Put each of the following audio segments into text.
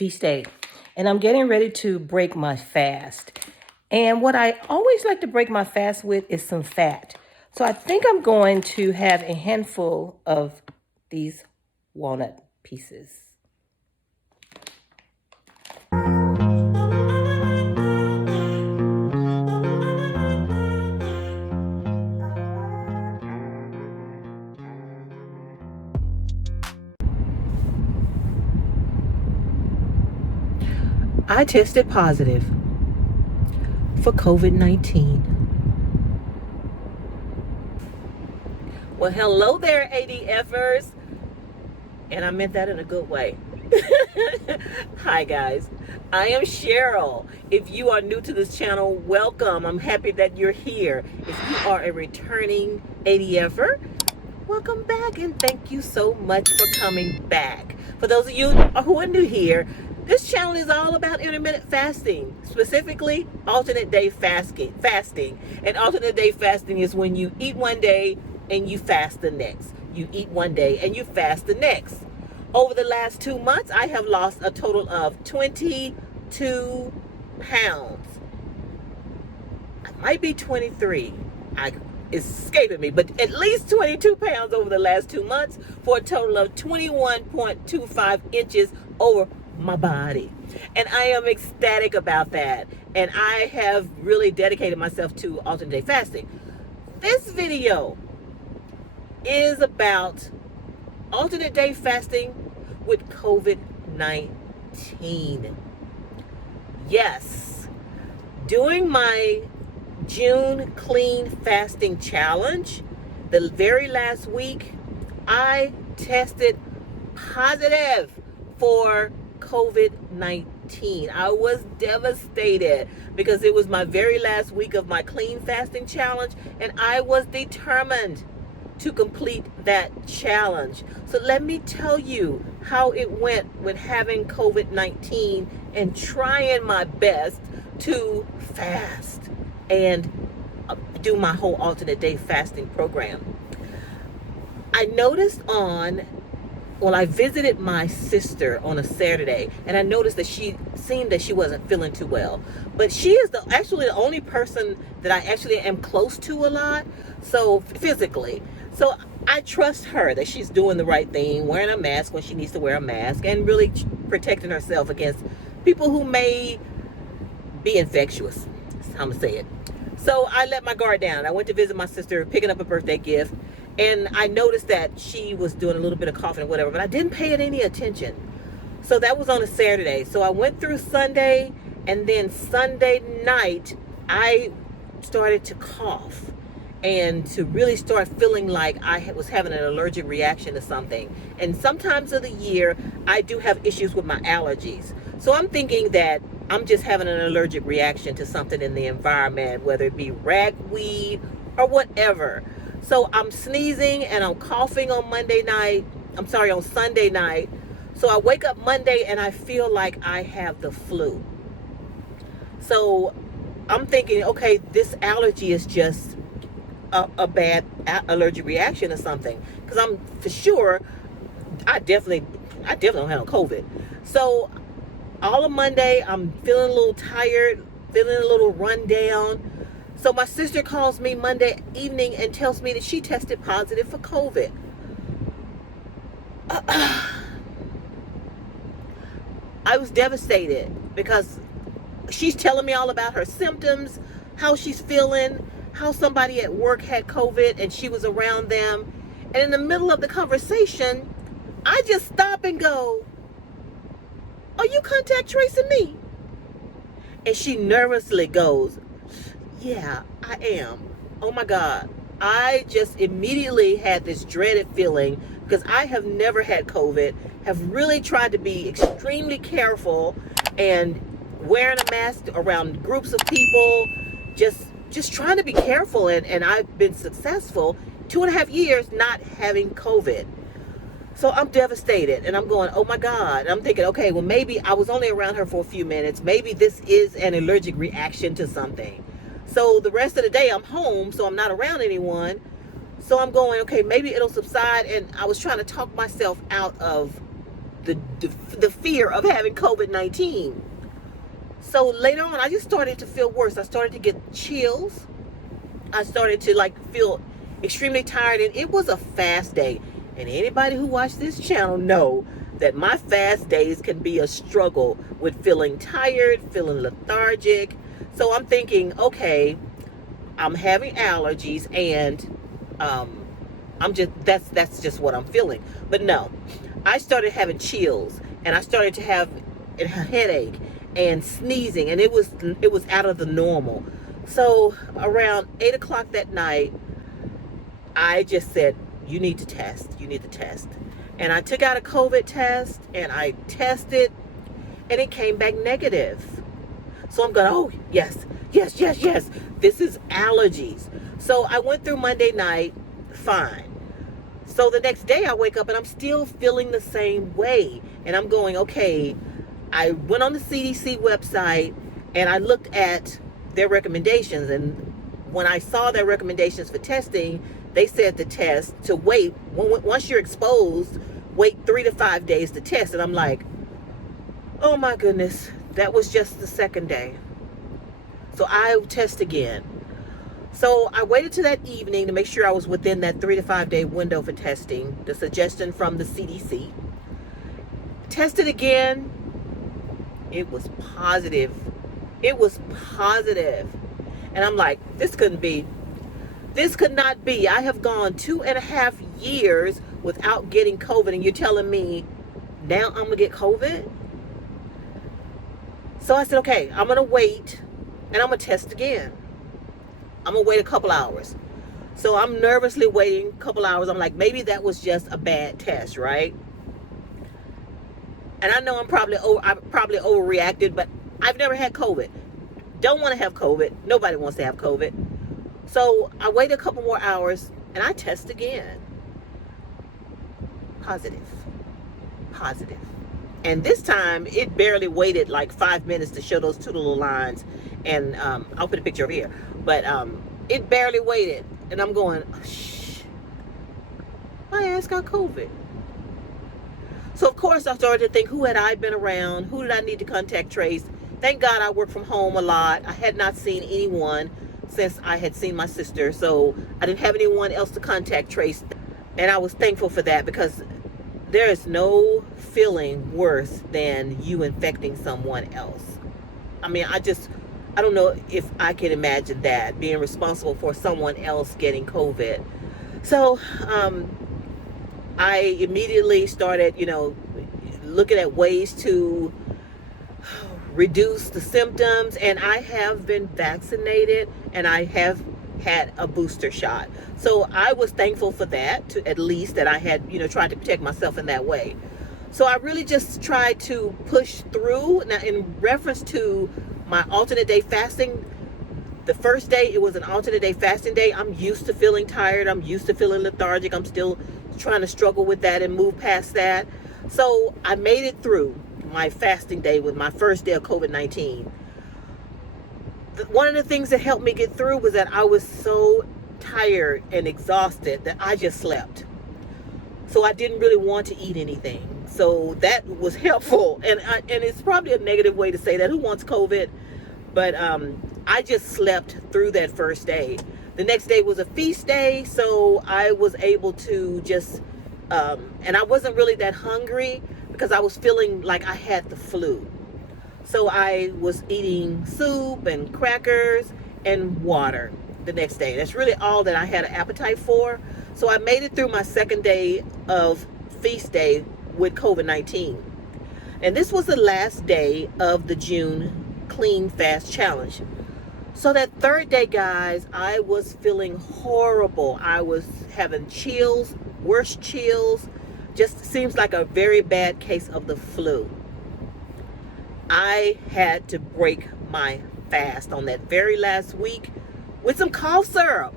feast day, and I'm getting ready to break my fast. And what I always like to break my fast with is some fat. So I think I'm going to have a handful of these walnut pieces. I tested positive for COVID-19. Well, hello there, ADFers. And I meant that in a good way. Hi, guys. I am Cheryl. If you are new to this channel, welcome. I'm happy that you're here. If you are a returning ADFer, welcome back and thank you so much for coming back. For those of you who are new here, this channel is all about intermittent fasting, specifically alternate day fasting. And alternate day fasting is when you eat one day and you fast the next. You eat one day and you fast the next. Over the last 2 months, I have lost a total of 22 pounds. I might be 23. It's escaping me, but at least 22 pounds over the last 2 months for a total of 21.25 inches over my body. And I am ecstatic about that. And I have really dedicated myself to alternate day fasting. This video is about alternate day fasting with COVID-19. Yes, during my June clean fasting challenge, the very last week, I tested positive for COVID-19. I was devastated because it was my very last week of my clean fasting challenge, and I was determined to complete that challenge. So let me tell you how it went with having COVID-19 and trying my best to fast and do my whole alternate day fasting program. I noticed I visited my sister on a Saturday, and I noticed that she seemed that she wasn't feeling too well. But she is actually the only person that I actually am close to a lot, so physically. So I trust her that she's doing the right thing, wearing a mask when she needs to wear a mask, and really protecting herself against people who may be infectious. That's how I'm gonna say it. So I let my guard down. I went to visit my sister, picking up a birthday gift, and I noticed that she was doing a little bit of coughing or whatever, but I didn't pay it any attention. So that was on a Saturday. So I went through Sunday, and then Sunday night, I started to cough and to really start feeling like I was having an allergic reaction to something. And sometimes of the year, I do have issues with my allergies. So I'm thinking that I'm just having an allergic reaction to something in the environment, whether it be ragweed or whatever. So I'm sneezing and I'm coughing on on Sunday night. So I wake up Monday and I feel like I have the flu. So I'm thinking, okay, this allergy is just a bad allergic reaction or something. Because I'm for sure, I definitely don't have COVID. So all of Monday, I'm feeling a little tired, feeling a little run down. So my sister calls me Monday evening and tells me that she tested positive for COVID. I was devastated because she's telling me all about her symptoms, how she's feeling, how somebody at work had COVID and she was around them. And in the middle of the conversation, I just stop and go, "Are you contact tracing me?" And she nervously goes, "Yeah, I am." Oh my God. I just immediately had this dreaded feeling because I have never had COVID, have really tried to be extremely careful and wearing a mask around groups of people, just trying to be careful, and I've been successful 2.5 years not having COVID. So I'm devastated and I'm going, oh my God. And I'm thinking, okay, well, maybe I was only around her for a few minutes. Maybe this is an allergic reaction to something. So the rest of the day I'm home, so I'm not around anyone. So I'm going, okay, maybe it'll subside. And I was trying to talk myself out of the fear of having COVID-19. So later on, I just started to feel worse. I started to get chills. I started to feel extremely tired, and it was a fast day. And anybody who watched this channel know that my fast days can be a struggle with feeling tired, feeling lethargic. So I'm thinking, okay, I'm having allergies, and that's just what I'm feeling. But no, I started having chills, and I started to have a headache and sneezing, and it was out of the normal. So around 8 o'clock that night, I just said, you need to test. And I took out a COVID test, and I tested, and it came back negative. So I'm going, oh, yes. This is allergies. So I went through Monday night, fine. So the next day I wake up and I'm still feeling the same way. And I'm going, okay, I went on the CDC website and I looked at their recommendations. And when I saw their recommendations for testing, they said to wait, once you're exposed, wait 3 to 5 days to test. And I'm like, oh my goodness, that was just the second day. So I test again. So I waited to that evening to make sure I was within that 3 to 5 day window for testing, the suggestion from the CDC. Tested again. It was positive. And I'm like, this could not be. I have gone 2.5 years without getting COVID, and you're telling me now I'm gonna get COVID? So I said, okay, I'm gonna wait and I'm gonna test again. I'm gonna wait a couple hours. So I'm nervously waiting a couple hours. I'm like, maybe that was just a bad test, right? And I know I probably overreacted, but I've never had COVID. Don't want to have COVID. Nobody wants to have COVID. So I wait a couple more hours and I test again. Positive. And this time it barely waited like 5 minutes to show those two little lines. And I'll put a picture over here. But it barely waited. And I'm going, shh, my ass got COVID. So of course I started to think, who had I been around? Who did I need to contact trace? Thank God I work from home a lot. I had not seen anyone since I had seen my sister. So I didn't have anyone else to contact trace. And I was thankful for that, because there is no feeling worse than you infecting someone else. I mean, I don't know if I can imagine that, being responsible for someone else getting COVID. So I immediately started, looking at ways to reduce the symptoms, and I have been vaccinated and I have had a booster shot. So I was thankful for that, at least that I had, tried to protect myself in that way. So I really just tried to push through. Now, in reference to my alternate day fasting, the first day, it was an alternate day fasting day. I'm used to feeling tired. I'm used to feeling lethargic. I'm still trying to struggle with that and move past that. So I made it through my fasting day with my first day of COVID-19. One of the things that helped me get through was that I was so tired and exhausted that I just slept. So I didn't really want to eat anything. So that was helpful. And it's probably a negative way to say that. Who wants COVID? But I just slept through that first day. The next day was a feast day, so I was able to just, and I wasn't really that hungry because I was feeling like I had the flu. So I was eating soup and crackers and water the next day. That's really all that I had an appetite for. So I made it through my second day of feast day with COVID-19. And this was the last day of the June Clean Fast Challenge. So that third day, guys, I was feeling horrible. I was having chills, worse chills. Just seems like a very bad case of the flu. I had to break my fast on that very last week with some cough syrup,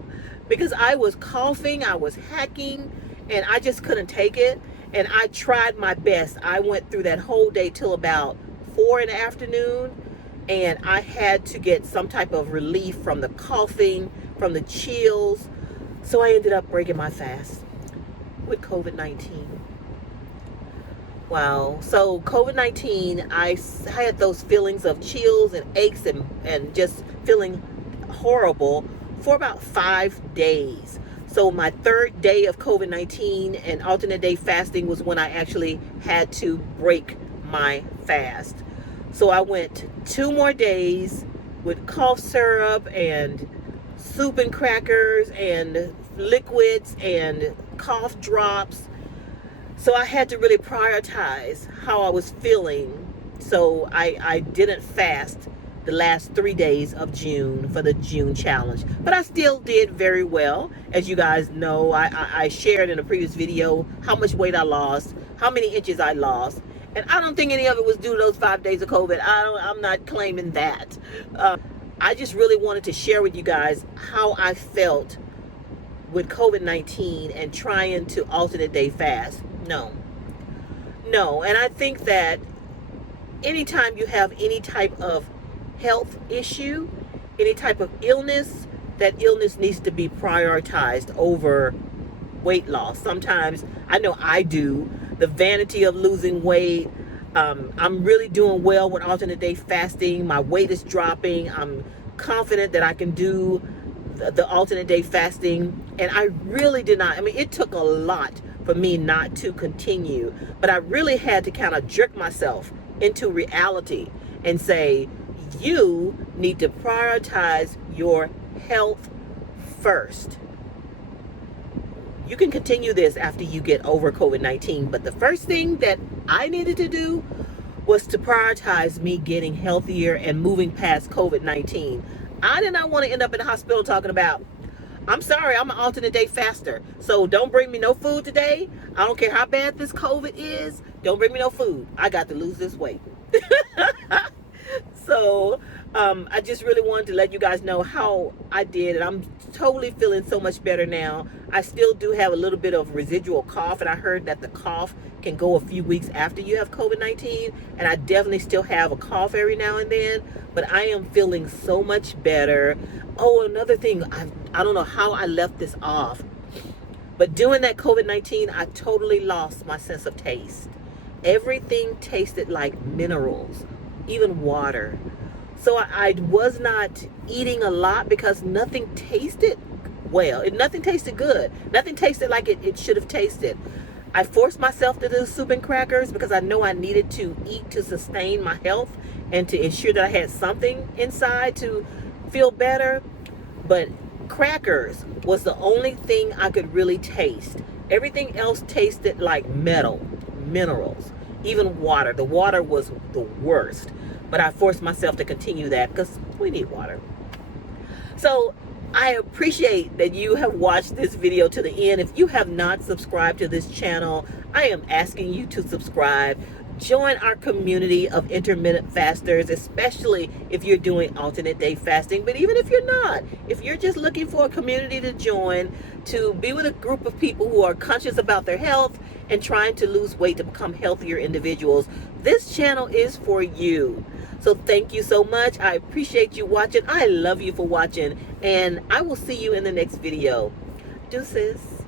because I was coughing, I was hacking, and I just couldn't take it. And I tried my best. I went through that whole day till about 4 in the afternoon, and I had to get some type of relief from the coughing, from the chills. So I ended up breaking my fast with COVID-19. Wow. So COVID-19, I had those feelings of chills and aches and just feeling horrible for about 5 days. So my third day of COVID-19 and alternate day fasting was when I actually had to break my fast. So I went 2 more days with cough syrup and soup and crackers and liquids and cough drops. So I had to really prioritize how I was feeling. So I didn't fast the last 3 days of June for the June challenge. But I still did very well. As you guys know, I shared in a previous video how much weight I lost, how many inches I lost. And I don't think any of it was due to those 5 days of COVID. I'm not claiming that. I just really wanted to share with you guys how I felt with COVID-19 and trying to alternate day fast. No. And I think that anytime you have any type of health issue, any type of illness, that illness needs to be prioritized over weight loss. Sometimes, I know I do, the vanity of losing weight. I'm really doing well with alternate day fasting. My weight is dropping. I'm confident that I can do the alternate day fasting. And I really did not, it took a lot for me not to continue, but I really had to kind of jerk myself into reality and say, you need to prioritize your health first. You can continue this after you get over COVID-19, but the first thing that I needed to do was to prioritize me getting healthier and moving past COVID-19. I did not want to end up in the hospital talking about, I'm sorry, I'm an alternate day faster, so don't bring me no food today. I don't care how bad this COVID is. Don't bring me no food. I got to lose this weight. So I just really wanted to let you guys know how I did, and I'm totally feeling so much better now. I still do have a little bit of residual cough, and I heard that the cough can go a few weeks after you have COVID-19, and I definitely still have a cough every now and then, but I am feeling so much better. Oh, another thing, I don't know how I left this off, but during that COVID-19, I totally lost my sense of taste. Everything tasted like minerals, even water. So I was not eating a lot because nothing tasted well. Nothing tasted good. Nothing tasted like it should have tasted. I forced myself to do soup and crackers because I know I needed to eat to sustain my health and to ensure that I had something inside to feel better. But crackers was the only thing I could really taste. Everything else tasted like minerals, even water. The water was the worst. But I forced myself to continue that because we need water. So I appreciate that you have watched this video to the end. If you have not subscribed to this channel, I am asking you to subscribe. Join our community of intermittent fasters, especially if you're doing alternate day fasting. But even if you're not, if you're just looking for a community to join, to be with a group of people who are conscious about their health and trying to lose weight to become healthier individuals, this channel is for you. So thank you so much. I appreciate you watching. I love you for watching, and I will see you in the next video. Deuces.